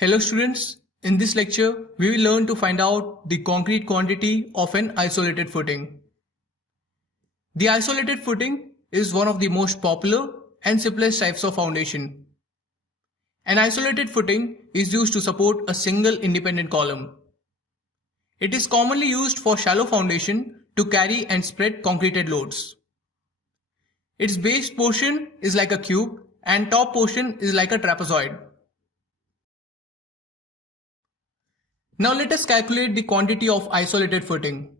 Hello students, in this lecture we will learn to find out the concrete quantity of an isolated footing. The isolated footing is one of the most popular and simplest types of foundation. An isolated footing is used to support a single independent column. It is commonly used for shallow foundation to carry and spread concreted loads. Its base portion is like a cube and top portion is like a trapezoid. Now let us calculate the quantity of isolated footing.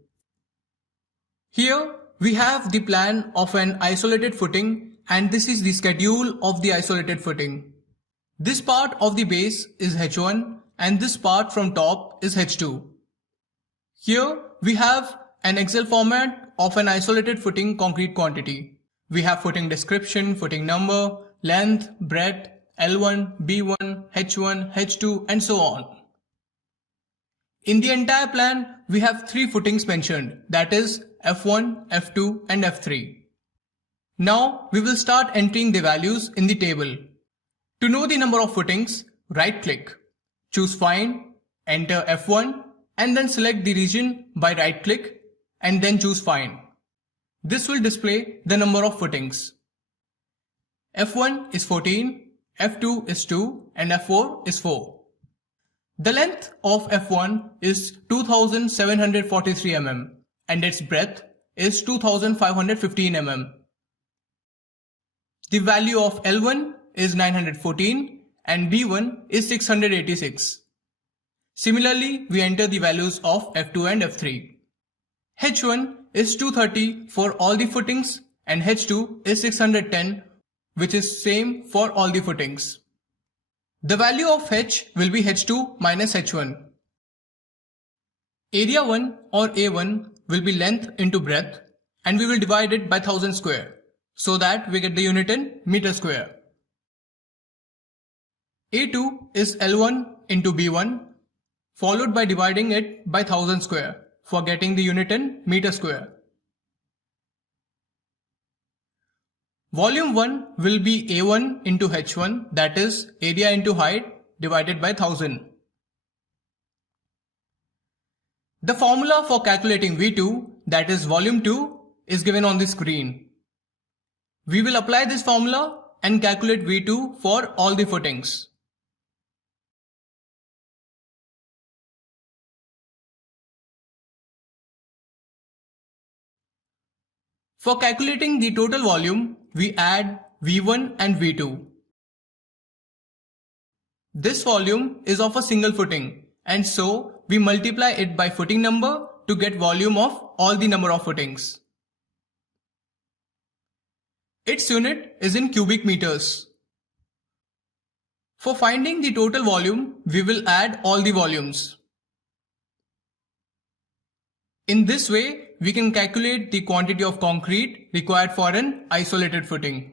Here we have the plan of an isolated footing and this is the schedule of the isolated footing. This part of the base is H1 and this part from top is H2. Here we have an Excel format of an isolated footing concrete quantity. We have footing description, footing number, length, breadth, L1, B1, H1, H2 and so on. In the entire plan, we have three footings mentioned, that is F1, F2 and F3. Now we will start entering the values in the table. To know the number of footings, right click, choose find, enter F1 and then select the region by right click and then choose find. This will display the number of footings. F1 is 14, F2 is 2 and F4 is 4. The length of F1 is 2743 mm and its breadth is 2515 mm. The value of L1 is 914 and B1 is 686. Similarly, we enter the values of F2 and F3. H1 is 230 for all the footings and H2 is 610, which is same for all the footings. The value of H will be H2 minus H1. Area 1 or A1 will be length into breadth and we will divide it by 1000 square so that we get the unit in meter square. A2 is L1 into B1 followed by dividing it by 1000 square for getting the unit in meter square. Volume 1 will be A1 into H1, that is area into height divided by 1000. The formula for calculating V2, that is volume 2, is given on the screen. We will apply this formula and calculate V2 for all the footings. For calculating the total volume, we add V1 and V2. This volume is of a single footing and so we multiply it by footing number to get volume of all the number of footings. Its unit is in cubic meters. For finding the total volume, we will add all the volumes. In this way, we can calculate the quantity of concrete required for an isolated footing.